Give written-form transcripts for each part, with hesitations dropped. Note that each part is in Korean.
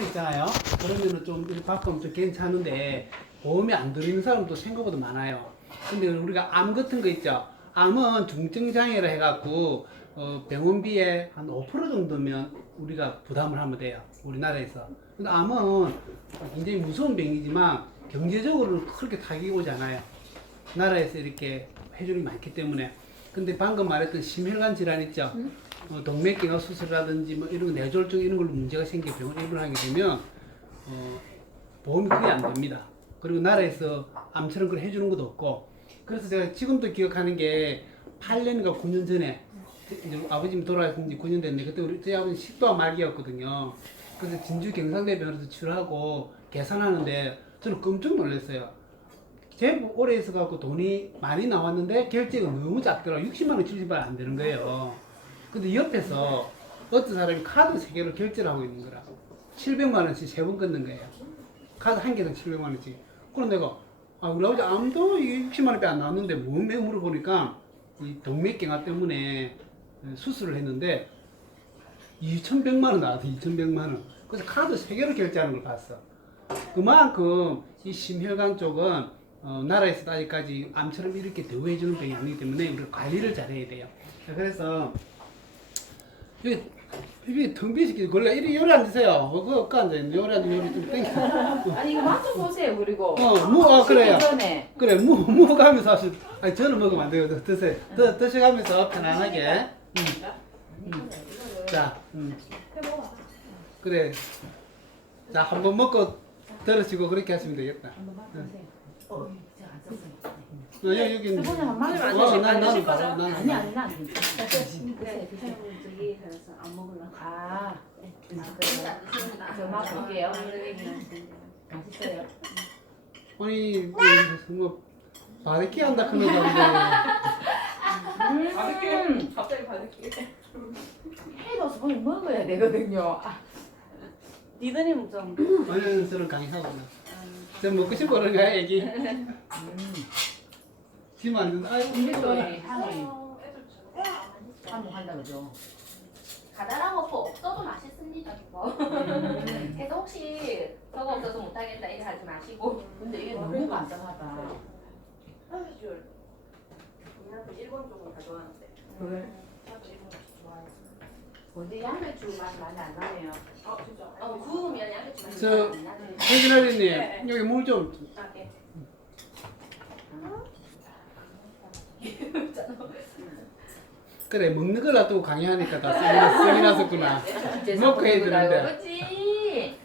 있잖아요. 그러면은 좀 바꾸면 좀 괜찮은데 보험이 안 들어있는 사람도 생각보다 많아요. 근데 우리가 암 같은 거 있죠. 암은 중증 장애라 해갖고 병원비의 한 5% 정도면 우리가 부담을 하면 돼요. 우리나라에서. 근데 암은 굉장히 무서운 병이지만 경제적으로는 그렇게 타격이 오지 않아요. 나라에서 이렇게 해주는 게 많기 때문에. 근데 방금 말했던 심혈관 질환 있죠. 동맥경화 수술이라든지 뭐 이런 뇌졸중 이런 걸로 문제가 생겨 병원 입원하게 되면 보험이 거의 안 됩니다. 그리고 나라에서 암처럼 그걸 해주는 것도 없고. 그래서 제가 지금도 기억하는 게 8년인가 9년 전에 이제 아버님 돌아가신 지 9년 됐는데 그때 우리 저희 아버지 식도암 말기였거든요. 그래서 진주 경상대병원에서 치료하고 계산하는데 저는 깜짝 놀랐어요. 제법 오래 있어갖고 돈이 많이 나왔는데 결제가 너무 작더라고요. 60만원, 70만원 안 되는 거예요. 근데 옆에서 어떤 사람이 카드 3개로 결제를 하고 있는 거라고. 700만원씩 3번 끊는 거예요. 카드 한 개당 700만원씩. 그럼 내가, 우리 아버지 암도 60만원밖에 안 나왔는데 왜 물어보니까 이 동맥경화 때문에 수술을 했는데 2,100만원 나왔어, 2,100만원. 그래서 카드 3개로 결제하는 걸 봤어. 그만큼 이 심혈관 쪽은 나라에서 아직까지 암처럼 이렇게 대우해주는 병이 아니기 때문에 우리가 관리를 잘해야 돼요. 그래서 이게 텅 비시키 원래 이리 요리 앉으세요. 그거 앉아있는 요리 앉아 요리 좀 땡겨. 아니 이거 맛 좀 보세요. 그리고 그래요. 전에. 그래 무 가면서 하시. 아니 저는 먹으면 안 돼요. 드세요. 드셔가면서 편안하게. 자, 그래. 자, 한번 먹고 들으시고 그렇게 하시면 되겠다. 여기. 저번에 한 마리 나는 바로 나는. 아니 난 안 돼. 네, 저기 가서 안 먹으려고. 아, 저 맛볼게요. 맛있어요. 아니 뭐 바르키 한다 그러는 건데. 갑자기 받을게. 해놓어서 그냥 먹어야 되거든요. 니들은 좀. 아니 저는 강의하구나. 저 먹고 싶어 그런 거야 애기. 지금 안 된다. 아이고. 근데 또 향이 한번 그죠? 가다란 거뭐 없어도 맛있습니다. 이거. 그래서 혹시 저거 없어서 못하겠다 이래 하지 마시고. 근데 이게 너무 간단하다. 나도 일본 쪽으로 가져왔는데. 그래? 나도 일본 쪽 좋아해. 근데 양배추 맛이 많이 안 나네요. 진짜. 구우면 양배추 많이 저- 나는데. 혜진아리님 여기 물 좀. 아, 예. 그래 먹는 걸 놔두고 강의하니까 다 썩이 났었구나. 먹고 해야 되는데. 그렇지.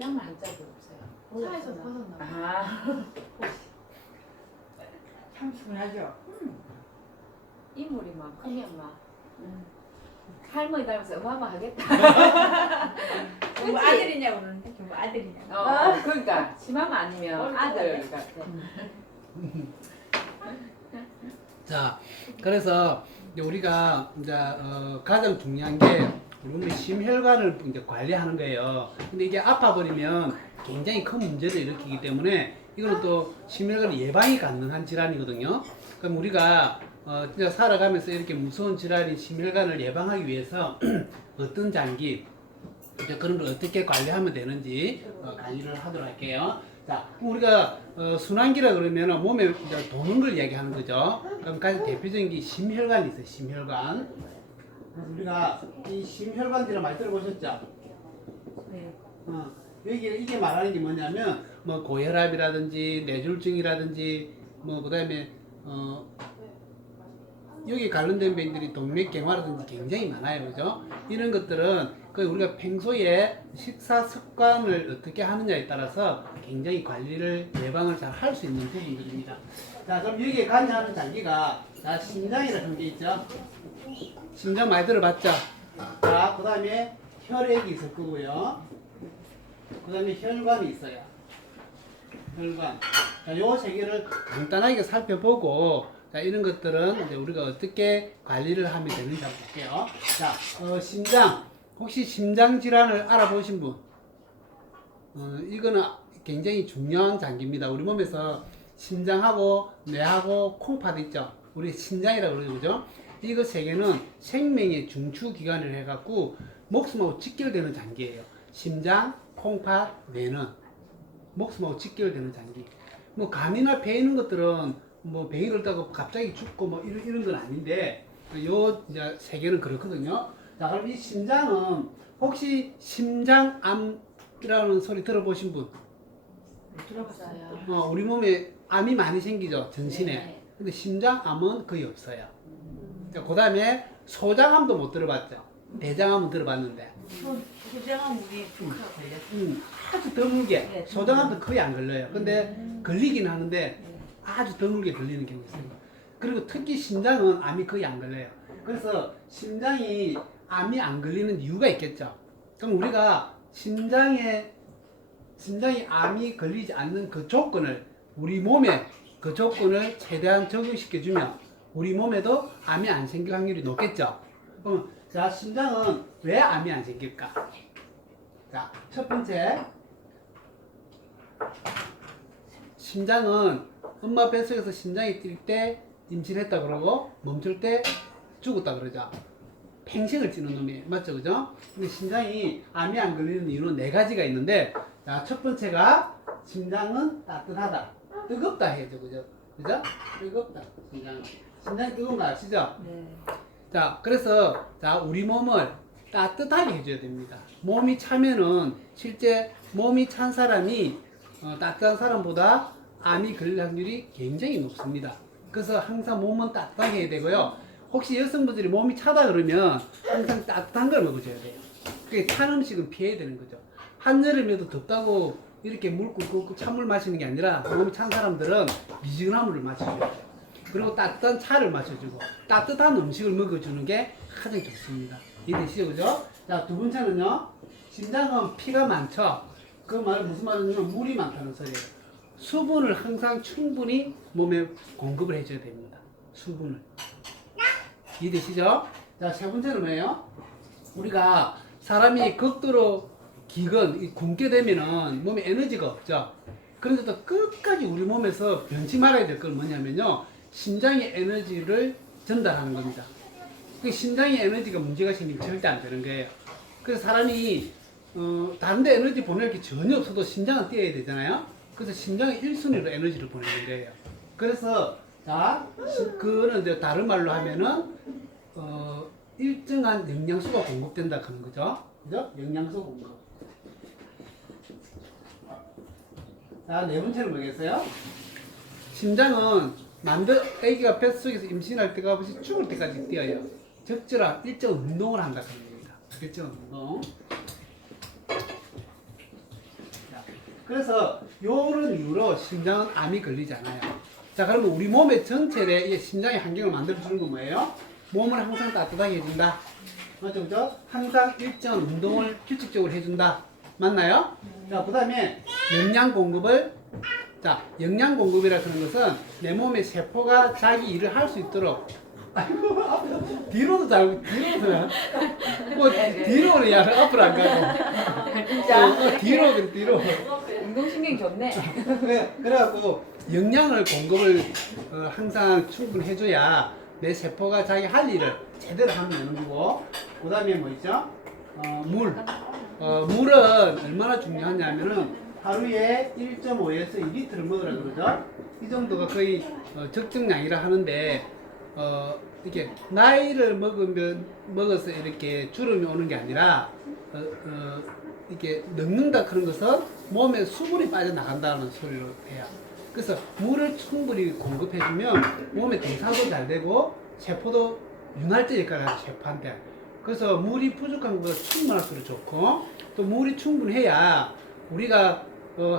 양말 한 짝도 없어요. 차에서 벗었나 봐. 아, 참 순하죠? 인물이 막 크면 막 할머니 닮아서 어마어마하겠다. 뭐 아들이냐고 그러는데 뭐 아들이냐고. 그러니까 심하면 아니면 아들 같아. 자, 그래서 이제 우리가 이제 가장 중요한 게 우리 심혈관을 이제 관리하는 거예요. 근데 이게 아파버리면 굉장히 큰 문제를 일으키기 때문에 이거는 또 심혈관 예방이 가능한 질환이거든요. 그럼 우리가 진짜 살아가면서 이렇게 무서운 질환인 심혈관을 예방하기 위해서 어떤 장기 이제 그런 걸 어떻게 관리하면 되는지 관리를 하도록 할게요. 자, 그럼 우리가 순환기라 그러면 몸에 이제 도는 걸 이야기하는 거죠. 그럼 가장 대표적인 게 심혈관이 있어요. 심혈관. 그래서 우리가 이 심혈관질환 많이 들어보셨죠? 네. 이게 말하는 게 뭐냐면 뭐 고혈압이라든지 뇌졸중이라든지 뭐 그다음에 여기 관련된 병들이 동맥경화라든지 굉장히 많아요, 그죠? 이런 것들은 우리가 평소에 식사 습관을 어떻게 하느냐에 따라서 굉장히 관리를 예방을 잘 할 수 있는 부분들입니다. 자, 그럼 여기에 관여하는 장기가 심장이라는 게 있죠. 심장 많이 들어봤죠? 자, 그다음에 혈액이 있을 거고요. 그다음에 혈관이 있어요. 혈관. 자, 요 세 개를 간단하게 살펴보고 자, 이런 것들은 이제 우리가 어떻게 관리를 하면 되는지 한번 볼게요. 자, 심장. 혹시 심장 질환을 알아보신 분? 이거는 굉장히 중요한 장기입니다. 우리 몸에서 심장하고 뇌하고 콩팥 있죠? 우리 심장이라고 그러죠, 그죠? 이거 세 개는 생명의 중추기관을 해갖고 목숨하고 직결되는 장기예요. 심장, 콩팥, 뇌는 목숨하고 직결되는 장기. 뭐 간이나 배 있는 것들은 뭐 병이 걸다고 갑자기 죽고 뭐 이런 건 아닌데 요 이제 세 개는 그렇거든요. 자, 그럼 이 심장은 혹시 심장암이라는 소리 들어보신 분? 들어봤어요. 우리 몸에 암이 많이 생기죠, 전신에. 네. 근데 심장암은 거의 없어요. 그 다음에 소장암도 못 들어봤죠. 대장암은 들어봤는데. 소장은 우리 조카 걸렸어. 아주 드물게. 네, 소장암도 거의 안 걸려요. 근데 걸리긴 하는데 아주 드물게 걸리는 경우가 있어요. 그리고 특히 심장은 암이 거의 안 걸려요. 그래서 심장이 암이 안 걸리는 이유가 있겠죠. 그럼 우리가 심장이 암이 걸리지 않는 그 조건을 우리 몸에 그 조건을 최대한 적용시켜주면 우리 몸에도 암이 안 생길 확률이 높겠죠. 그럼 자, 심장은 왜 암이 안 생길까? 자, 첫 번째, 심장은 엄마 뱃속에서 심장이 뛸 때 임신했다 그러고 멈출 때 죽었다 그러죠. 팽식을 찌는 놈이에요. 맞죠? 그죠? 근데 심장이 암이 안 걸리는 이유는 네 가지가 있는데, 자, 첫 번째가 심장은 따뜻하다. 뜨겁다 해야죠. 그죠? 그죠? 뜨겁다. 심장이 뜨거운 거 아시죠? 네. 자, 그래서 자, 우리 몸을 따뜻하게 해줘야 됩니다. 몸이 차면은 실제 몸이 찬 사람이 따뜻한 사람보다 암이 걸릴 확률이 굉장히 높습니다. 그래서 항상 몸은 따뜻하게 해야 되고요. 혹시 여성분들이 몸이 차다 그러면 항상 따뜻한 걸 먹어줘야 돼요. 그게 찬 음식은 피해야 되는 거죠. 한여름에도 덥다고 이렇게 물 꾹꾹 찬물 마시는 게 아니라 몸이 찬 사람들은 미지근한 물을 마셔줘야 돼요. 그리고 따뜻한 차를 마셔주고 따뜻한 음식을 먹어주는 게 가장 좋습니다. 이해되시죠? 그죠? 자, 두 번째는요. 심장은 피가 많죠. 그 말은 무슨 말이냐면 물이 많다는 소리예요. 수분을 항상 충분히 몸에 공급을 해줘야 됩니다. 수분을. 이해되시죠? 자, 세 번째는 뭐예요? 우리가 사람이 극도로 굶게 되면은 몸에 에너지가 없죠. 그런데도 끝까지 우리 몸에서 변치 말아야 될 건 뭐냐면요. 심장의 에너지를 전달하는 겁니다. 그 심장의 에너지가 문제가 생기면 절대 안 되는 거예요. 그래서 사람이 다른 데 에너지 보낼 게 전혀 없어도 심장은 뛰어야 되잖아요. 그래서 심장이 1순위로 에너지를 보내는 거예요. 그래서 자, 그거는 이제 다른 말로 하면은 일정한 영양소가 공급된다 하는 거죠. 그죠? 영양소 공급. 자, 네 번째는 뭐겠어요? 심장은 아기가 뱃속에서 임신할 때가 없이 죽을 때까지 뛰어요. 적절한 일정 운동을 한다 하는 겁니다. 일정 운동. 자, 그래서 요런 이유로 심장은 암이 걸리지 않아요. 자, 그러면 우리 몸의 전체에 이 심장의 환경을 만들어주는 건 뭐예요? 몸을 항상 따뜻하게 해준다. 맞죠? 그죠? 항상 일정 운동을 규칙적으로 해준다. 맞나요? 자, 그 다음에 영양 공급이라 그런 것은 내 몸의 세포가 자기 일을 할 수 있도록 뒤로도 뒤로는 야 앞으로 안 가고 뒤로 운동신경이 좋네. 그래갖고 영양을 공급을 항상 충분히 해줘야 내 세포가 자기 할 일을 제대로 하면 되는 거고, 그 다음에 뭐 있죠? 물은 얼마나 중요하냐면은 하루에 1.5에서 2리터를 먹으라 그러죠. 이 정도가 거의 적정량이라 하는데 이렇게 나이를 먹어서 이렇게 주름이 오는 게 아니라 이렇게 늙는다 그런 것은 몸에 수분이 빠져나간다는 소리로 해요. 그래서 물을 충분히 공급해주면 몸의 대사도 잘 되고 세포도 윤활제 역할을 하죠, 세포한테. 그래서 물이 부족한 것보다 충분할수록 좋고, 또 물이 충분해야 우리가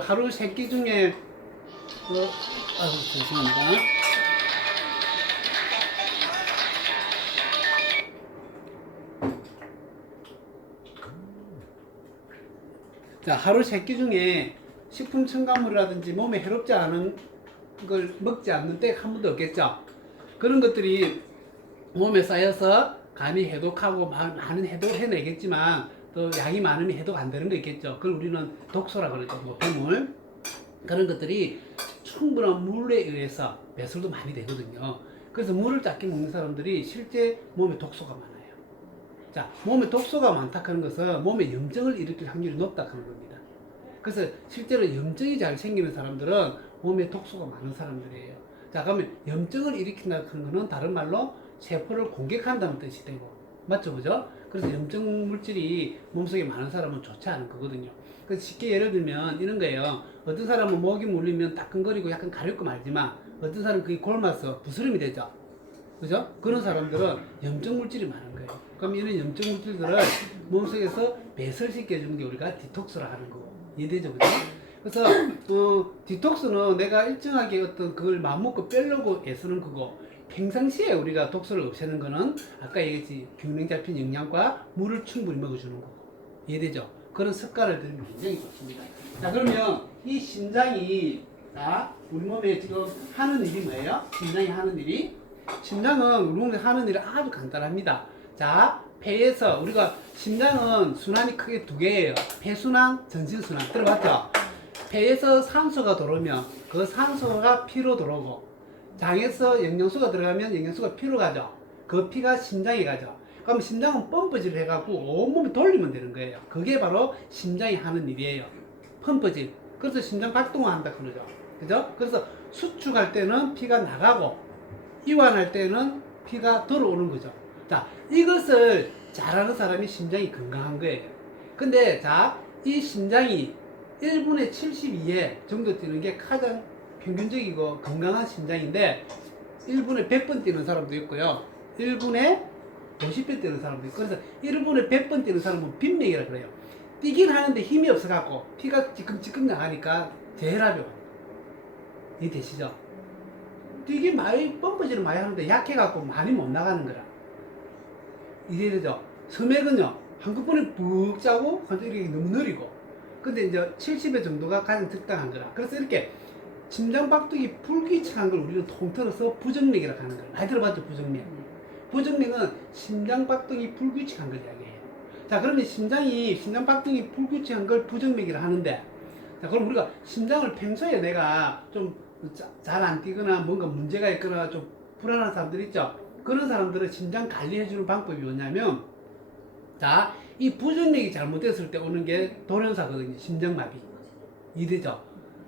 하루 3끼 중에 잠시만요. 자, 하루 3끼 중에 식품 첨가물이라든지 몸에 해롭지 않은 걸 먹지 않는 때가 한 번도 없겠죠. 그런 것들이 몸에 쌓여서 간이 해독하고 많은 해독을 해내겠지만 또 양이 많으면 해독 안 되는 거 있겠죠. 그걸 우리는 독소라 그러죠. 노폐물. 그런 것들이 충분한 물에 의해서 배설도 많이 되거든요. 그래서 물을 작게 먹는 사람들이 실제 몸에 독소가 많아요. 자, 몸에 독소가 많다 하는 것은 몸에 염증을 일으킬 확률이 높다 하는 겁니다. 그래서 실제로 염증이 잘 생기는 사람들은 몸에 독소가 많은 사람들이에요. 자, 그러면 염증을 일으킨다 하는 것은 다른 말로 세포를 공격한다는 뜻이 되고, 맞죠, 그죠? 그래서 염증 물질이 몸속에 많은 사람은 좋지 않은 거거든요. 그래서 쉽게 예를 들면 이런 거예요. 어떤 사람은 목이 물리면 따끔거리고 약간 가렵고 말지만, 어떤 사람은 그게 골마서 부스럼이 되죠. 그죠? 그런 사람들은 염증 물질이 많은 거예요. 그럼 이런 염증 물질들을 몸속에서 배설시켜 주는 게 우리가 디톡스라 하는 거고. 이해되죠? 그죠? 그래서, 디톡스는 내가 일정하게 어떤 그걸 마음먹고 빼려고 애쓰는 거고, 평상시에 우리가 독소를 없애는 거는 아까 얘기했지, 균형 잡힌 영양과 물을 충분히 먹어주는 거고. 이해되죠? 그런 습관을 들이면 굉장히 좋습니다. 자, 그러면 이 심장이, 자, 우리 몸에 지금 하는 일이 뭐예요? 심장이 하는 일이? 심장은 우리 몸에 하는 일이 아주 간단합니다. 자, 폐에서 우리가 심장은 순환이 크게 두 개예요. 폐순환, 전신순환. 들어봤죠? 폐에서 산소가 들어오면 그 산소가 피로 들어오고, 장에서 영양소가 들어가면 영양소가 피로 가죠. 그 피가 심장에 가죠. 그럼 심장은 펌프질을 해갖고 온몸에 돌리면 되는 거예요. 그게 바로 심장이 하는 일이에요. 펌프질. 그래서 심장 박동을 한다 그러죠. 그죠? 그래서 수축할 때는 피가 나가고, 이완할 때는 피가 들어오는 거죠. 자, 이것을 잘하는 사람이 심장이 건강한 거예요. 근데 자, 이 심장이 1분에 72회 정도 뛰는 게 가장 평균적이고 건강한 심장인데, 1분에 100번 뛰는 사람도 있고요. 1분에 50번 뛰는 사람도 있고, 그래서 1분에 100번 뛰는 사람은 빈맥이라 그래요. 뛰긴 하는데 힘이 없어갖고 피가 찌끔찌끔 나가니까 저혈압이 와요. 이해되시죠? 뛰기 많이, 펌프질을 많이 하는데 약해갖고 많이 못 나가는 거라. 이해되죠? 섬액은요, 한꺼번에 푹 짜고, 이렇게 너무 느리고. 근데 이제 70회 정도가 가장 적당한 거라. 그래서 이렇게 심장박동이 불규칙한 걸 우리는 통틀어서 부정맥이라고 하는 거예요. 많이 들어봤죠, 부정맥? 부정맥은 심장박동이 불규칙한 걸 이야기해요. 자, 그러면 심장박동이 불규칙한 걸 부정맥이라 하는데, 자, 그럼 우리가 심장을 평소에 내가 좀 잘 안 뛰거나 뭔가 문제가 있거나 좀 불안한 사람들 있죠? 그런 사람들은 심장 관리해주는 방법이 뭐냐면, 자, 이 부정맥이 잘못됐을 때 오는 게 돌연사거든요. 심장마비. 이해되죠?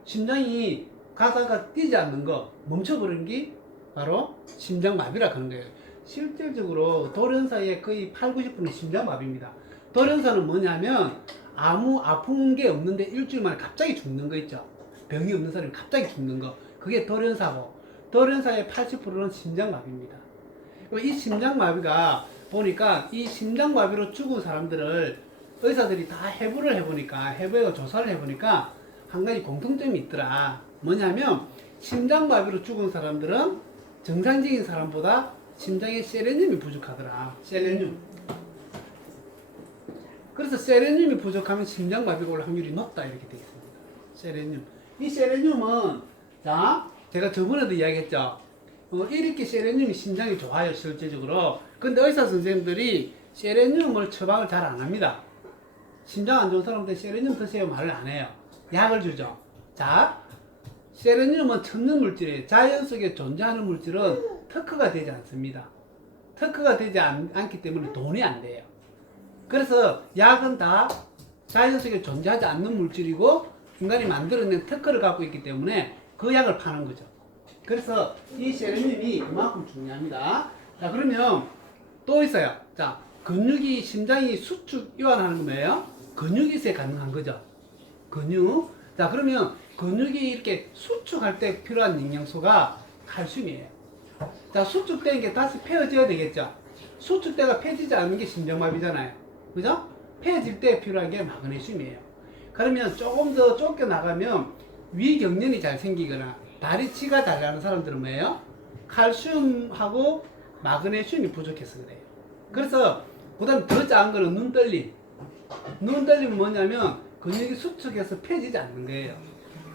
심장이 가다가 뛰지 않는 거, 멈춰버리는 게 바로 심장마비라고 하는 거예요. 실질적으로 돌연사의 거의 80~90%는 심장마비입니다. 돌연사는 뭐냐면, 아무 아픈 게 없는데 일주일 만에 갑자기 죽는 거 있죠? 병이 없는 사람이 갑자기 죽는 거. 그게 돌연사고, 돌연사의 80%는 심장마비입니다. 이 심장마비가 보니까 이 심장마비로 죽은 사람들을 의사들이 다 해부를 해보니까, 해부해서 조사를 해보니까 한 가지 공통점이 있더라. 뭐냐면, 심장마비로 죽은 사람들은 정상적인 사람보다 심장에 세레늄이 부족하더라. 세레늄. 그래서 세레늄이 부족하면 심장마비가 올 확률이 높다, 이렇게 되어 있습니다. 세레늄. 이 세레늄은, 자, 제가 저번에도 이야기했죠. 이렇게 세레늄이 심장이 좋아요, 실제적으로. 근데 의사 선생님들이 세레늄을 처방을 잘 안 합니다. 심장 안 좋은 사람들 세레늄 드세요 말을 안 해요. 약을 주죠. 자, 세레늄은 천연 물질이에요. 자연 속에 존재하는 물질은 특허가 되지 않습니다. 특허가 되지 않기 때문에 돈이 안 돼요. 그래서 약은 다 자연 속에 존재하지 않는 물질이고, 인간이 만들어낸 특허를 갖고 있기 때문에 그 약을 파는 거죠. 그래서 이 세레늄이 그만큼 중요합니다. 자, 그러면 또 있어요. 자, 근육이, 심장이 수축, 이완하는 건 뭐예요? 근육이 있어야 가능한 거죠. 근육. 자, 그러면 근육이 이렇게 수축할 때 필요한 영양소가 칼슘이에요. 자, 수축된 게 다시 폐어져야 되겠죠. 수축대가 폐지지 않는 게 심장마비잖아요. 그죠? 폐어질 때 필요한 게 마그네슘이에요. 그러면 조금 더 좁게 나가면 위경련이 잘 생기거나 다리치가 잘 나는 사람들은 뭐예요? 칼슘하고 마그네슘이 부족해서 그래요. 그래서 그 다음 더 작은 거는 눈떨림. 눈떨림은 뭐냐면 근육이 수축해서 펴지지 않는 거예요.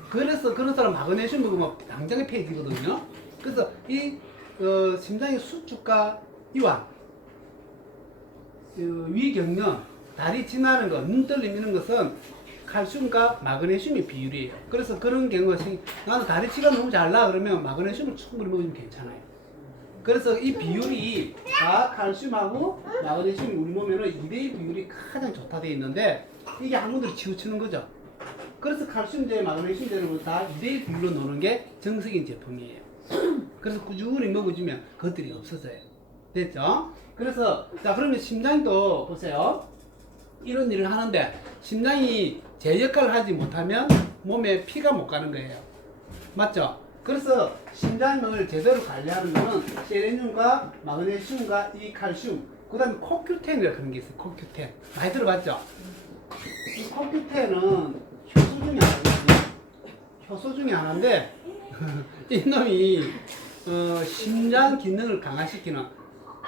그래서 그런 사람 마그네슘 먹으면 당장에 펴지거든요. 그래서 이 심장의 수축과 이완, 위경련, 다리 지나는 거, 눈떨림 이런 것은 칼슘과 마그네슘의 비율이에요. 그래서 그런 경우가 나는 다리치가 너무 잘 나 그러면 마그네슘을 충분히 먹으면 괜찮아요. 그래서 이 비율이 다 칼슘하고 마그네슘이 우리 몸에는 2대1 비율이 가장 좋다 되어 있는데 이게 학문들이 치우치는 거죠. 그래서 칼슘제, 마그네슘제를 다 2대1 비율로 넣는 게 정석인 제품이에요. 그래서 꾸준히 먹어주면 그것들이 없어져요. 됐죠? 그래서 자 그러면 심장도 보세요. 이런 일을 하는데 심장이 제 역할을 하지 못하면 몸에 피가 못 가는 거예요. 맞죠? 그래서 심장을 제대로 관리하는 거는 세레늄과 마그네슘과 이 칼슘, 그 다음에 코큐텐이라고 하는 게 있어요. 코큐텐. 많이 들어봤죠? 이 코큐텐은 효소 중에 하나거든요. 효소 중에 하나인데 이놈이 심장 기능을 강화시키는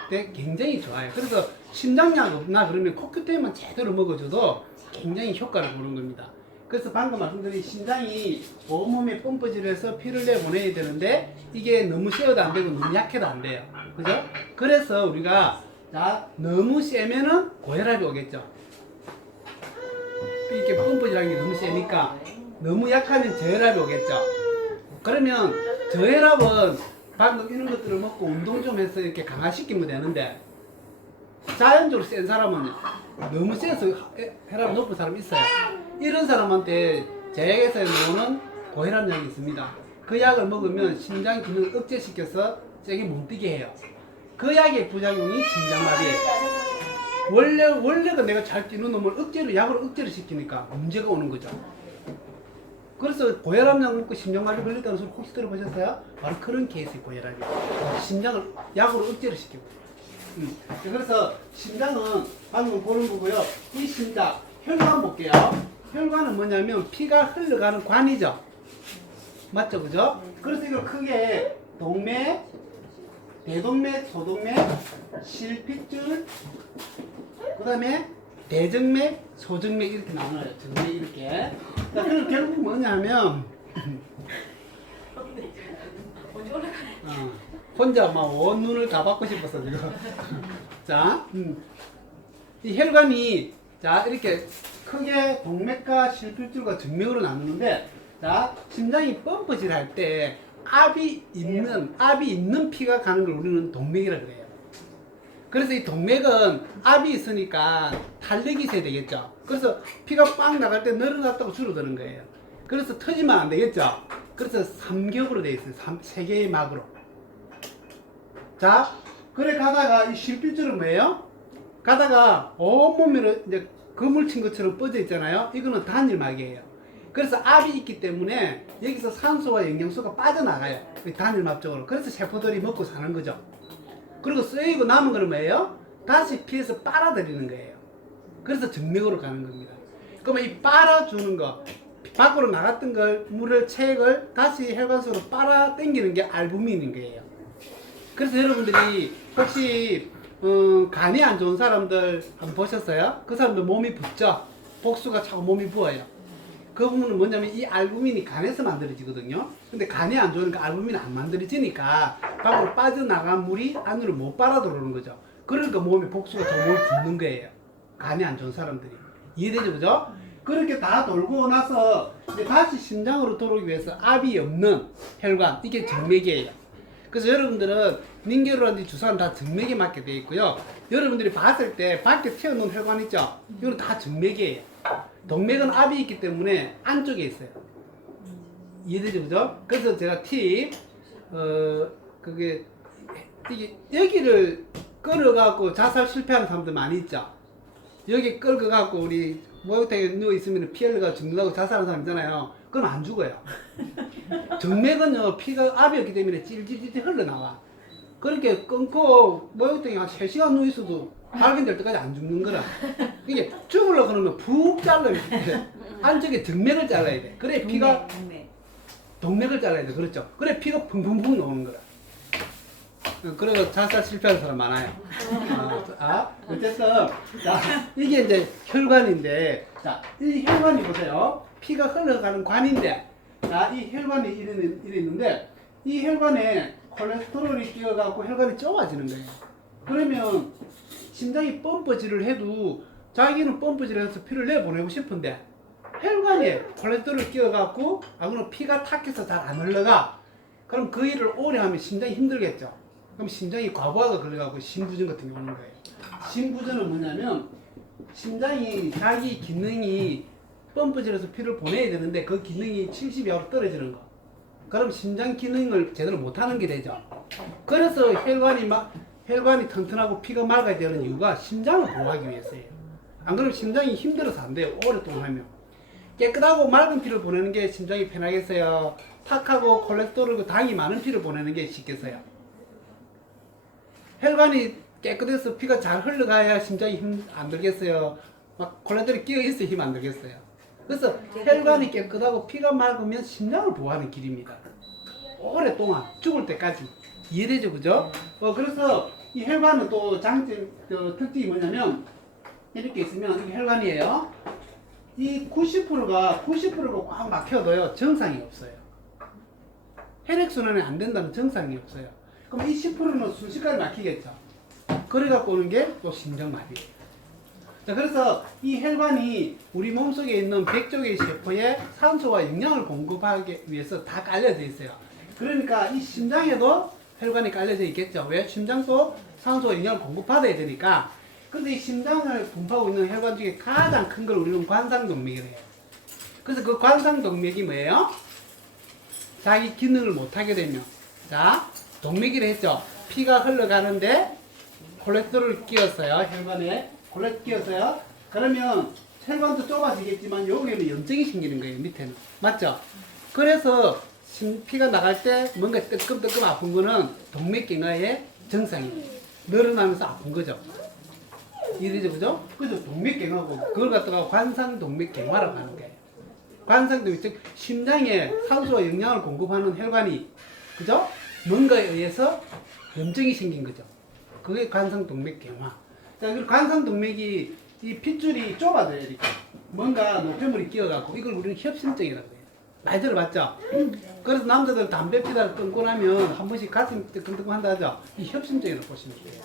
데 굉장히 좋아요. 그래서 심장약 없나 그러면 코큐텐만 제대로 먹어줘도 굉장히 효과를 보는 겁니다. 그래서 방금 말씀드린 심장이 온몸에 펌프질을 해서 피를 내보내야 되는데 이게 너무 세어도 안 되고 너무 약해도 안 돼요. 그죠? 그래서 우리가 자 너무 세면은 고혈압이 오겠죠. 이렇게 펌프질하는 게 너무 세니까 너무 약하면 저혈압이 오겠죠. 그러면 저혈압은 방금 이런 것들을 먹고 운동 좀 해서 이렇게 강화시키면 되는데 자연적으로 센 사람은 너무 세서 혈압이 높은 사람이 있어요. 이런 사람한테 제약에서 나오는 고혈압 약이 있습니다. 그 약을 먹으면 심장 기능을 억제시켜서 세게 못 뛰게 해요. 그 약의 부작용이 심장마비예요. 원래가 내가 잘 뛰는 놈을 억제로 약으로 억제를 시키니까 문제가 오는 거죠. 그래서 고혈압 약 먹고 심장마비 걸렸다는 소리 혹시 들어보셨어요? 바로 그런 케이스의 고혈압이에요. 심장을 약으로 억제를 시키고. 그래서 심장은 방금 보는 거고요. 이 심장 혈관 볼게요. 혈관은 뭐냐면 피가 흘러가는 관이죠. 맞죠, 그죠? 그래서 이걸 크게 동맥, 대동맥, 소동맥, 실핏줄, 그 다음에 대정맥, 소정맥 이렇게 나눠요. 정맥 이렇게. 자, 그럼 결국 뭐냐면 혼자 막 온 눈을 다 받고 싶었어 지금. 자, 이 혈관이 자 이렇게 크게 동맥과 실핏줄과 정맥으로 나누는데, 자 심장이 펌프질 할 때 압이 있는 피가 가는 걸 우리는 동맥이라 그래요. 그래서 이 동맥은 압이 있으니까 탄력이 있어야 되겠죠. 그래서 피가 빵 나갈 때 늘어났다고 줄어드는 거예요. 그래서 터지면 안 되겠죠. 그래서 삼겹으로 되어 있어요. 세 개의 막으로. 자, 그래 가다가 이 실핏줄은 뭐예요? 가다가 온몸으로 이제 그물 친 것처럼 뻗어 있잖아요. 이거는 단일막이에요. 그래서 압이 있기 때문에 여기서 산소와 영양소가 빠져나가요. 단일막 쪽으로. 그래서 세포들이 먹고 사는 거죠. 그리고 쓰이고 남은 거는 뭐예요? 다시 피에서 빨아들이는 거예요. 그래서 정맥으로 가는 겁니다. 그러면 이 빨아주는 거, 밖으로 나갔던 걸, 물을, 체액을 다시 혈관 속으로 빨아 당기는 게 알부민인 거예요. 그래서 여러분들이 혹시 간이 안 좋은 사람들 한번 보셨어요? 그 사람들 몸이 붓죠? 복수가 차고 몸이 부어요. 그 부분은 뭐냐면 이 알부민이 간에서 만들어지거든요. 근데 간이 안 좋으니까 알부민이 안 만들어지니까 밖으로 빠져나간 물이 안으로 못 빨아 들어오는 거죠. 그러니까 몸에 복수가 저 몸을 붓는 거예요. 간이 안 좋은 사람들이. 이해되죠? 그죠? 그렇게 다 돌고 나서 이제 다시 심장으로 돌아오기 위해서 압이 없는 혈관, 이게 정맥이에요. 그래서 여러분들은 링겔이라든지 주사는 다 정맥에 맞게 되어 있고요. 여러분들이 봤을 때 밖에 튀어나온 혈관 있죠? 이건 다 정맥이에요. 동맥은 압이 있기 때문에 안쪽에 있어요. 이해되죠? 그죠? 그래서 제가 팁, 이게 여기를 끌어갖고 자살 실패하는 사람들 많이 있죠? 여기 끌어갖고 우리 목욕탕에 누워있으면 피 흘러가 죽는다고 자살하는 사람 있잖아요. 그럼 안 죽어요. 정맥은요, 피가 압이 없기 때문에 찔찔찔 흘러나와. 그렇게 끊고 목욕탕에 한 3시간 누워있어도 발견될 때까지 안 죽는 거라. 이게 죽으려고 그러면 푹 잘라야 돼. 안쪽에 정맥을 잘라야 돼. 그래 피가 동맥을 잘라야 돼. 그렇죠. 그래 피가 붕붕붕 나오는 거라. 그래서 자살 실패하는 사람 많아요. 어쨌든 자 이게 이제 혈관인데, 자 이 혈관이 보세요. 피가 흘러가는 관인데, 자 이 혈관이 이랬는데 이 혈관에 콜레스테롤이 끼어갖고 혈관이 좁아지는 거예요. 그러면 심장이 펌프질을 해도 자기는 펌프질을 해서 피를 내보내고 싶은데 혈관에 콜레스테롤이 끼어갖고 그럼 피가 탁해서 잘 안 흘러가. 그럼 그 일을 오래 하면 심장이 힘들겠죠. 그럼 심장이 과부하가 걸려가고 심부전 같은 게 오는 거예요. 심부전은 뭐냐면 심장이 자기 기능이 펌프질해서 피를 보내야 되는데 그 기능이 70 이하로 떨어지는 거. 그럼 심장 기능을 제대로 못하는 게 되죠. 그래서 혈관이 튼튼하고 피가 맑아야 되는 이유가 심장을 보호하기 위해서예요. 안 그러면 심장이 힘들어서 안 돼요. 오랫동안 하면. 깨끗하고 맑은 피를 보내는 게 심장이 편하겠어요. 탁하고 콜레스테롤, 당이 많은 피를 보내는 게 쉽겠어요. 혈관이 깨끗해서 피가 잘 흘러가야 심장이 힘 안 들겠어요. 막 콜레스테롤이 끼어 있어 힘 안 들겠어요. 그래서 혈관이 깨끗하고 피가 맑으면 심장을 보호하는 길입니다. 오랫동안 죽을 때까지. 이해되죠, 그죠? 그래서 이 혈관은 또 특징이 뭐냐면 이렇게 있으면 이게 혈관이에요. 이 90%가 꽉 막혀도요 정상이 없어요. 혈액순환이 안 된다는 정상이 없어요. 그럼 이 10%는 순식간에 막히겠죠. 그래갖고 오는 게 또 심장마비예요. 자, 그래서 이 혈관이 우리 몸속에 있는 100쪽의 세포에 산소와 영양을 공급하기 위해서 다 깔려져 있어요. 그러니까 이 심장에도 혈관이 깔려져 있겠죠. 왜? 심장도 산소와 영양을 공급받아야 되니까. 근데 이 심장을 분포하고 있는 혈관 중에 가장 큰 걸 우리는 관상동맥이래요. 그래서 그 관상동맥이 뭐예요? 자기 기능을 못하게 되면, 자, 동맥이라 했죠. 피가 흘러가는데 콜레스테롤을 끼웠어요. 혈관에 콜레스테롤 끼웠어요. 그러면 혈관도 좁아지겠지만 여기에는 염증이 생기는 거예요. 밑에는. 맞죠? 그래서 피가 나갈 때 뭔가 뜨끔뜨끔 아픈 거는 동맥경화의 정상이에요. 늘어나면서 아픈 거죠. 이해되죠? 그죠? 그죠? 동맥경화고 그걸 갖다가 관상동맥경화라고 하는 거예요. 관상동맥, 즉 심장에 산소와 영양을 공급하는 혈관이, 그죠? 뭔가에 의해서 염증이 생긴 거죠. 그게 관상동맥경화. 자, 그리고 관상동맥이 이 핏줄이 좁아져요. 이렇게 뭔가 노폐물이 끼어갖고 이걸 우리는 협심증이라고 해요. 많이 들어봤죠? 그래서 남자들 담배 피다가 끊고 나면 한 번씩 가슴이 뜨끔뜨끔 한다 하죠? 이 협심증이라고 보시면 돼요.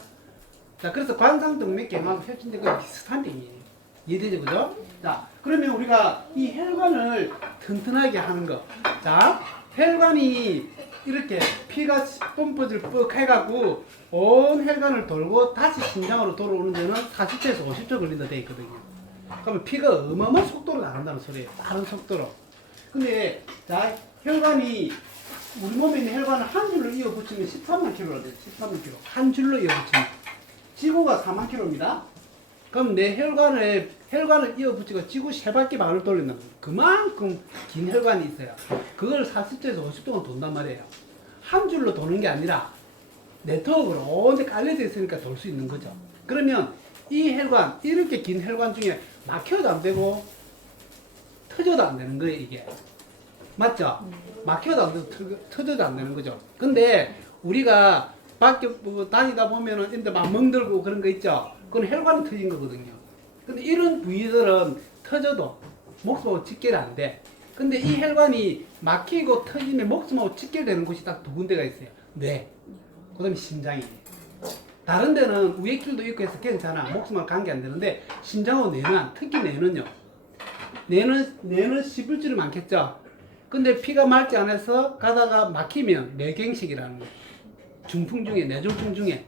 자, 그래서 관상동맥경화하고 협심증은 비슷한 병이에요. 이해되죠? 그죠? 자, 그러면 우리가 이 혈관을 튼튼하게 하는 거. 자, 혈관이 이렇게 피가 펌프질 뻑 해갖고 온 혈관을 돌고 다시 심장으로 돌아오는 데는 40초에서 50초 걸린다 돼 있거든요. 그러면 피가 어마어마한 속도로 나간다는 소리예요. 빠른 속도로. 근데 자, 혈관이 우리 몸에 있는 혈관을 한 줄로 이어 붙이면 13만 킬로가 돼요. 13만 킬로. 한 줄로 이어 붙이면. 지구가 4만 킬로입니다. 그럼 내 혈관을 이어 붙이고 지구 세 바퀴 반을 돌린다는 거예요. 그만큼 긴 혈관이 있어요. 그걸 40초에서 50초간 돈단 말이에요. 한 줄로 도는 게 아니라 네트워크로 온데 깔려져 있으니까 돌 수 있는 거죠. 그러면 이 혈관, 이렇게 긴 혈관 중에 막혀도 안 되고 터져도 안 되는 거예요, 이게. 맞죠? 막혀도 안 되고 터져도 안 되는 거죠. 근데 우리가 밖에 다니다 보면은 인데 막 멍들고 그런 거 있죠? 그건 혈관이 터진 거거든요. 근데 이런 부위들은 터져도 목숨하고 직결이 안 돼. 근데 이 혈관이 막히고 터지면 목숨하고 직결되는 곳이 딱 두 군데가 있어요. 뇌, 그 다음에 심장이에요. 다른 데는 우액줄도 있고 해서 괜찮아. 목숨하고 관계 안 되는데 심장하고 뇌는, 특히 뇌는요. 뇌는 씹을줄이 많겠죠. 근데 피가 맑지 않아서 가다가 막히면 뇌경색이라는 거예요. 중풍 중에, 뇌졸중 중에.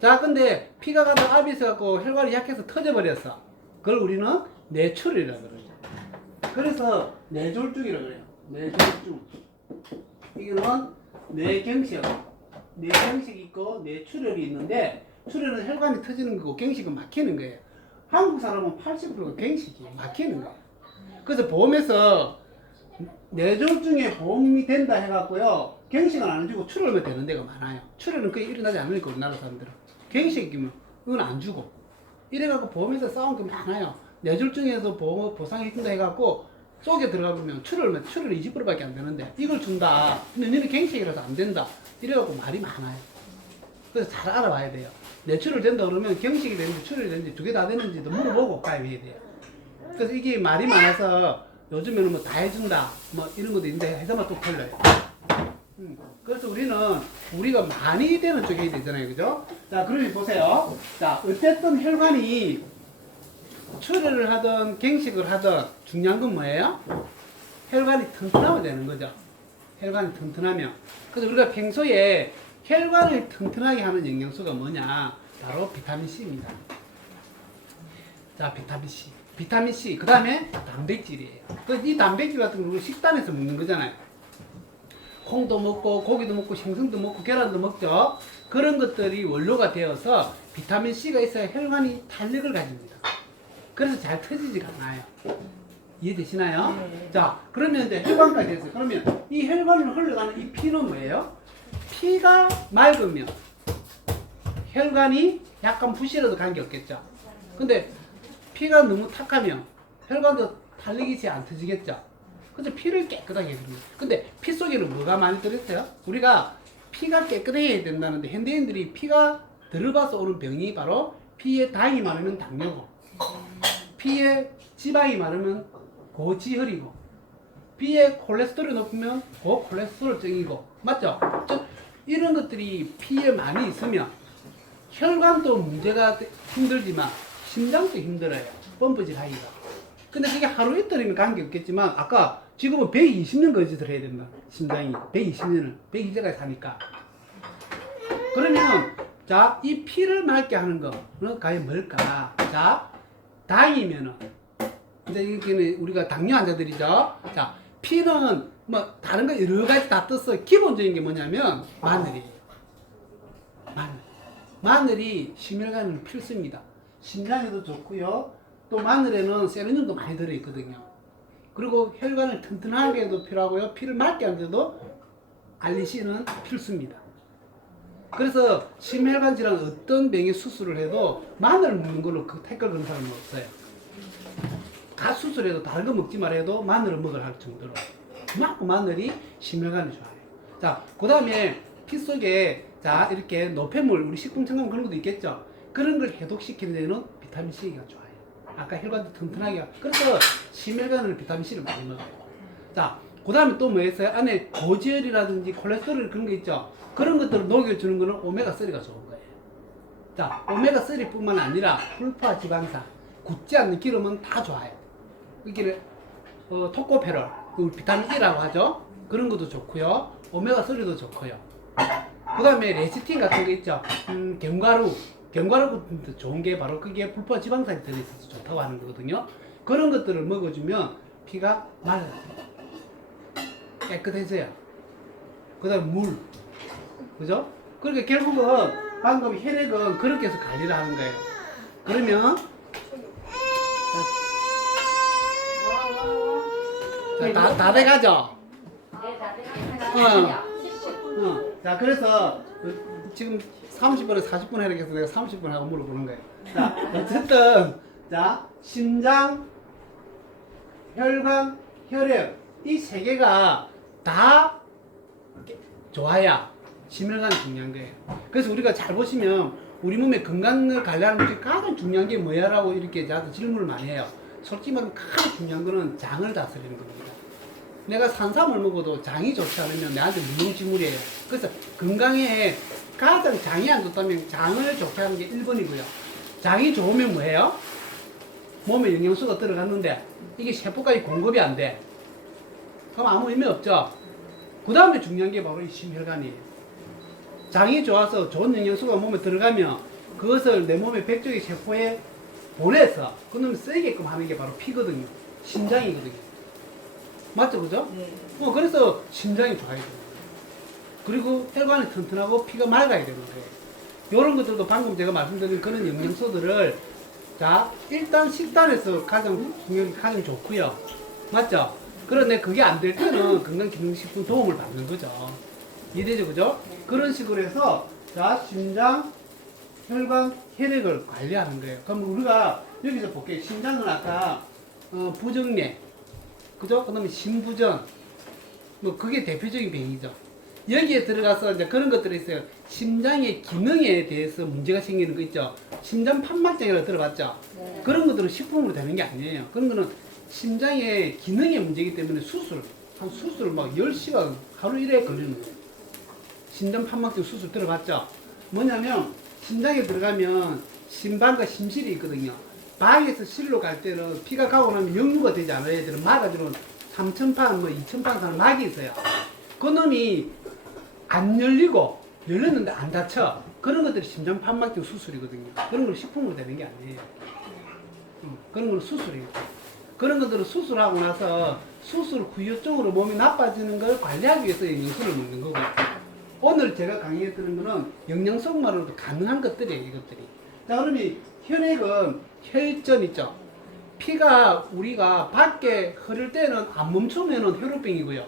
자, 근데 피가 가다 압이 있어갖고 혈관이 약해서 터져버렸어. 그걸 우리는 뇌출혈이라고 그러죠. 그래서 뇌졸중이라고 그래요. 뇌졸중. 이거는 뇌경색. 뇌경색이 있고 뇌출혈이 있는데, 출혈은 혈관이 터지는 거고 경색은 막히는 거예요. 한국 사람은 80%가 경색이 막히는 거예요. 그래서 보험에서 뇌졸중에 보험이 된다 해갖고요, 경색은 안 해주고 출혈만 되는 데가 많아요. 출혈은 거의 일어나지 않으니까 우리나라 사람들은. 경색이면 이건 안 주고. 이래갖고 보험에서 싸운 게 많아요. 뇌졸중에서 보상해준다 해갖고 속에 들어가보면 출혈 20%밖에 안 되는데 이걸 준다. 근데 너는 경색이라서 안 된다. 이래갖고 말이 많아요. 그래서 잘 알아봐야 돼요. 뇌출혈 된다 그러면 경색이 되는지 출혈이 되는지 두 개 다 되는지도 물어보고 가입해야 돼요. 그래서 이게 말이 많아서 요즘에는 뭐 다 해준다 뭐 이런 것도 있는데 해서만 또 틀려요. 그래서 우리가 많이 되는 쪽에 해야 되잖아요. 그죠? 자, 그러면 보세요. 자, 어쨌든 혈관이 출혈을 하든 경색을 하든 중요한 건 뭐예요? 혈관이 튼튼하면 되는 거죠. 혈관이 튼튼하면. 그래서 우리가 평소에 혈관을 튼튼하게 하는 영양소가 뭐냐? 바로 비타민 C입니다. 자, 비타민 C. 비타민 C. 그 다음에 단백질이에요. 이 단백질 같은 거 우리 식단에서 먹는 거잖아요. 콩도 먹고, 고기도 먹고, 생선도 먹고, 계란도 먹죠. 그런 것들이 원료가 되어서 비타민 C가 있어야 혈관이 탄력을 가집니다. 그래서 잘 터지지가 않아요. 이해되시나요? 네. 자, 그러면 이제 혈관까지 됐어요. 그러면 이 혈관을 흘러가는 이 피는 뭐예요? 피가 맑으면 혈관이 약간 부실해도 관계없겠죠. 근데 피가 너무 탁하면 혈관도 탄력이 잘 안 터지겠죠. 그래서 피를 깨끗하게 해줍니다. 근데 피 속에는 뭐가 많이 들어있어요? 우리가 피가 깨끗해야 된다는데 현대인들이 피가 들어가서 오는 병이 바로 피에 당이 많으면 당뇨고 피에 지방이 많으면 고지혈이고 피에 콜레스테롤이 높으면 고콜레스테롤증이고 맞죠? 이런 것들이 피에 많이 있으면 혈관도 문제가 힘들지만 심장도 힘들어요. 펌프질 하기가. 근데 그게 하루 이틀이면 관계없겠지만 아까 지금은 120년 거짓을 해야 된다. 심장이 120년을 120년까지 사니까. 그러면 자, 이 피를 맑게 하는 거는 과연 뭘까? 자, 당이면은 이제 이게 우리가 당뇨 환자들이죠. 자, 피는 뭐 다른 거 여러 가지 다 떠서 기본적인 게 뭐냐면 마늘이에요. 마늘이 심혈관은 필수입니다. 심장에도 좋고요. 또 마늘에는 세레늄도 많이 들어있거든요. 그리고 혈관을 튼튼하게 해도 필요하고요. 피를 맑게 하는데도 알리신은 필수입니다. 그래서 심혈관 질환 어떤 병의 수술을 해도 마늘 먹는 걸로 그 태클 그런 사람은 없어요. 갓 수술해도 다른 거 먹지 말아도 마늘을 먹으라 할 정도로 그만큼 마늘이 심혈관이 좋아요. 자, 그 다음에 피 속에 자 이렇게 노폐물 우리 식품 첨가물 그런 것도 있겠죠. 그런 걸 해독시키는 데는 비타민 C가 좋아요. 아까 혈관도 튼튼하게 그래서 심혈관은 비타민 C를 많이 먹어요. 자, 그 다음에 또 뭐 있어요? 안에 고지혈이라든지 콜레스테롤 그런 거 있죠. 그런 것들을 녹여주는 거는 오메가3가 좋은 거예요. 자, 오메가3 뿐만 아니라 풀파 지방산, 굳지 않는 기름은 다 좋아요. 이게 토코페롤, 비타민 E라고 하죠. 그런 것도 좋고요. 오메가3도 좋고요. 그 다음에 레시틴 같은 거 있죠. 견과류 견과류도 좋은 게 바로 그게 불포화 지방산이 들어있어서 좋다고 하는 거거든요. 그런 것들을 먹어주면 피가 맑아요. 깨끗해져요. 그 다음 물. 그죠? 그러니까 결국은 방금 혈액은 그렇게 해서 관리를 하는 거예요. 그러면 자, 다 돼가죠? 네, 다 돼가요. 자, 그래서 지금 30분에 40분 해라 해서 내가 30분 하고 물어보는 거예요. 자, 어쨌든 자, 심장, 혈관, 혈액 이 세 개가 다 좋아야 심혈관이 중요한 거예요. 그래서 우리가 잘 보시면 우리 몸의 건강을 관리하는 것 중에 가장 중요한 게 뭐야라고 이렇게 저한테 질문을 많이 해요. 솔직히 말하면 가장 중요한 거는 장을 다스리는 겁니다. 내가 산삼을 먹어도 장이 좋지 않으면 내한테 무용지물이에요. 그래서 건강에 가장 장이 안 좋다면 장을 좋게 하는 게 1번이고요. 장이 좋으면 뭐예요? 몸에 영양소가 들어갔는데 이게 세포까지 공급이 안 돼. 그럼 아무 의미 없죠. 그 다음에 중요한 게 바로 이 심혈관이에요. 장이 좋아서 좋은 영양소가 몸에 들어가면 그것을 내 몸의 백조의 세포에 보내서 그놈이 쓰이게끔 하는 게 바로 피거든요. 심장이거든요. 맞죠, 그죠? 네. 그래서 심장이 좋아야 돼요. 그리고 혈관이 튼튼하고 피가 맑아야 되는 거예요. 이런 것들도 방금 제가 말씀드린 그런 영양소들을 자 일단 식단에서 가장 중요한 게 가장 좋고요. 맞죠? 그런데 그게 안 될 때는 건강기능식품 도움을 받는 거죠. 이해되죠, 그죠? 그런 식으로 해서 자 심장, 혈관, 혈액을 관리하는 거예요. 그럼 우리가 여기서 볼게요. 심장은 아까 부정맥, 그죠? 그 다음에 심부전, 뭐 그게 대표적인 병이죠. 여기에 들어가서 이제 그런 것들이 있어요. 심장의 기능에 대해서 문제가 생기는 거 있죠. 심장 판막장이라고 들어봤죠? 네. 그런 것들은 식품으로 되는 게 아니에요. 그런 거는 심장의 기능의 문제이기 때문에 수술 막 10시간 하루 일에 걸리는 거예요. 심장 판막장 수술 들어봤죠? 뭐냐면 심장에 들어가면 심방과 심실이 있거든요. 방에서 실로 갈 때는 피가 가고 나면 역류가 되지 않아요. 애들은 막아주는 3,000판, 2,000판 사는 막이 있어요. 그 놈이 안 열리고 열렸는데 안 다쳐. 그런 것들이 심장 판막증 수술이거든요. 그런 걸 식품으로 되는 게 아니에요. 그런 건 수술이에요. 그런 것들을 수술하고 나서 수술 후유증으로 몸이 나빠지는 걸 관리하기 위해서 영양소를 먹는 거고, 오늘 제가 강의했던 거는 영양소만으로도 가능한 것들이에요, 이것들이. 자, 그러면 혈액은 혈전 있죠. 피가 우리가 밖에 흐를 때는 안 멈추면은 혈우병이고요.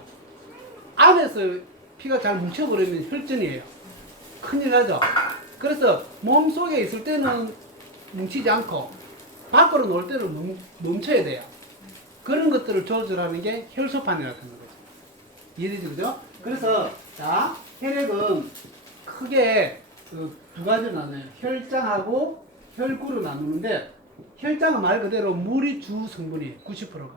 안에서 피가 잘 뭉쳐버리면 혈전이에요. 큰일 나죠. 그래서 몸 속에 있을 때는 뭉치지 않고 밖으로 놀 때는 멈춰야 돼요. 그런 것들을 조절하는 게 혈소판이라고 하는 거죠. 이해되죠? 그죠? 그래서 자, 혈액은 크게 두 가지로 나눠요. 혈장하고 혈구로 나누는데, 혈장은 말 그대로 물이 주 성분이에요. 90%가.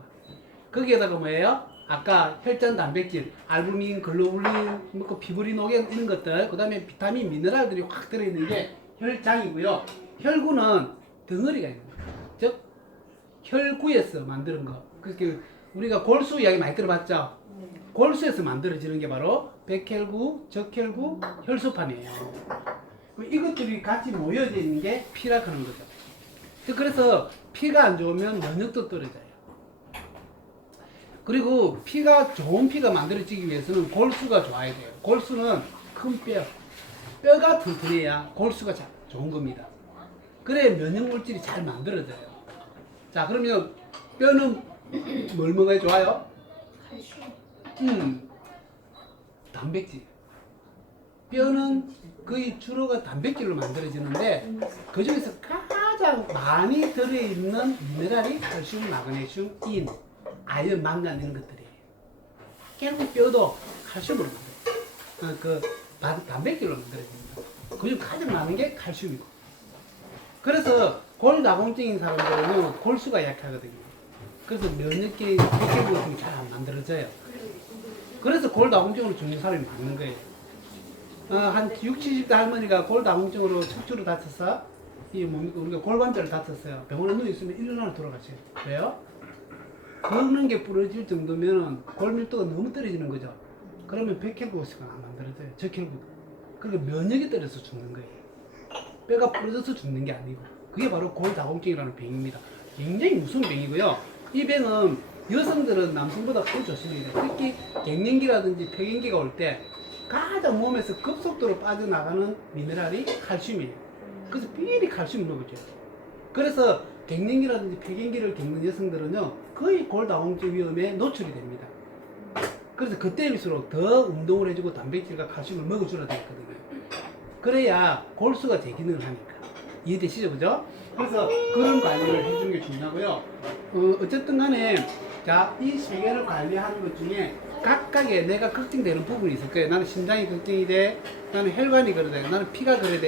거기에다가 뭐예요? 아까 혈전 단백질, 알부민, 글로불린, 피브리노겐 이런 것들, 그 다음에 비타민, 미네랄들이 확 들어있는 게 혈장이고요. 혈구는 덩어리가 있는 거예요. 즉 혈구에서 만드는 거. 그렇게 우리가 골수 이야기 많이 들어봤죠? 골수에서 만들어지는 게 바로 백혈구, 적혈구, 혈소판이에요. 이것들이 같이 모여져 있는 게 피라 그런 거죠. 그래서 피가 안 좋으면 면역도 떨어져요. 그리고 피가 좋은 피가 만들어지기 위해서는 골수가 좋아야 돼요. 골수는 큰 뼈가 튼튼해야 골수가 좋은 겁니다. 그래 면역 물질이 잘 만들어져요. 자, 그러면 뼈는 뭘 먹어야 좋아요? 단백질. 뼈는 거의 주로가 단백질로 만들어지는데, 그 중에서 가장 많이 들어있는 미네랄이 칼슘, 마그네슘, 인, 아연, 망간 이런 것들이에요. 결국 뼈도 칼슘으로 만들어요. 단백질로 만들어집니다. 그중 가장 많은 게 칼슘이고. 그래서 골다공증인 사람들은 골수가 약하거든요. 그래서 면역계, 백혈구 같은 게 잘 안 만들어져요. 그래서 골다공증으로 죽는 사람이 많은 거예요. 한 60, 70대 할머니가 골다공증으로 척추로 다쳐서 우리가 골관절을 다쳤어요. 병원에 누워 있으면 1년 안에 돌아가셔요. 왜요? 걷는 게 부러질 정도면 골밀도가 너무 떨어지는 거죠. 그러면 백혈구가 안 만들어져요. 적혈구도. 그러니까 면역이 떨어져서 죽는 거예요. 뼈가 부러져서 죽는 게 아니고. 그게 바로 골다공증이라는 병입니다. 굉장히 무서운 병이고요. 이 병은 여성들은 남성보다 더 조심해야 돼요. 특히 갱년기라든지 폐경기가 올 때 가장 몸에서 급속도로 빠져나가는 미네랄이 칼슘이에요. 그래서 미리 칼슘을 먹어줘요. 그래서 갱년기라든지 폐경기를 겪는 여성들은요, 거의 골다공증 위험에 노출이 됩니다. 그래서 그때일수록 더 운동을 해주고 단백질과 칼슘을 먹어줘야 되거든요. 그래야 골수가 재기능을 하니까. 이해되시죠? 그죠? 그래서 그런 관리를 해주는 게 중요하고요. 어쨌든 간에, 자, 이 세 개를 관리하는 것 중에 각각의 내가 걱정되는 부분이 있을 거예요. 나는 심장이 걱정이 돼, 나는 혈관이 그래야 돼, 나는 피가 그래야 돼.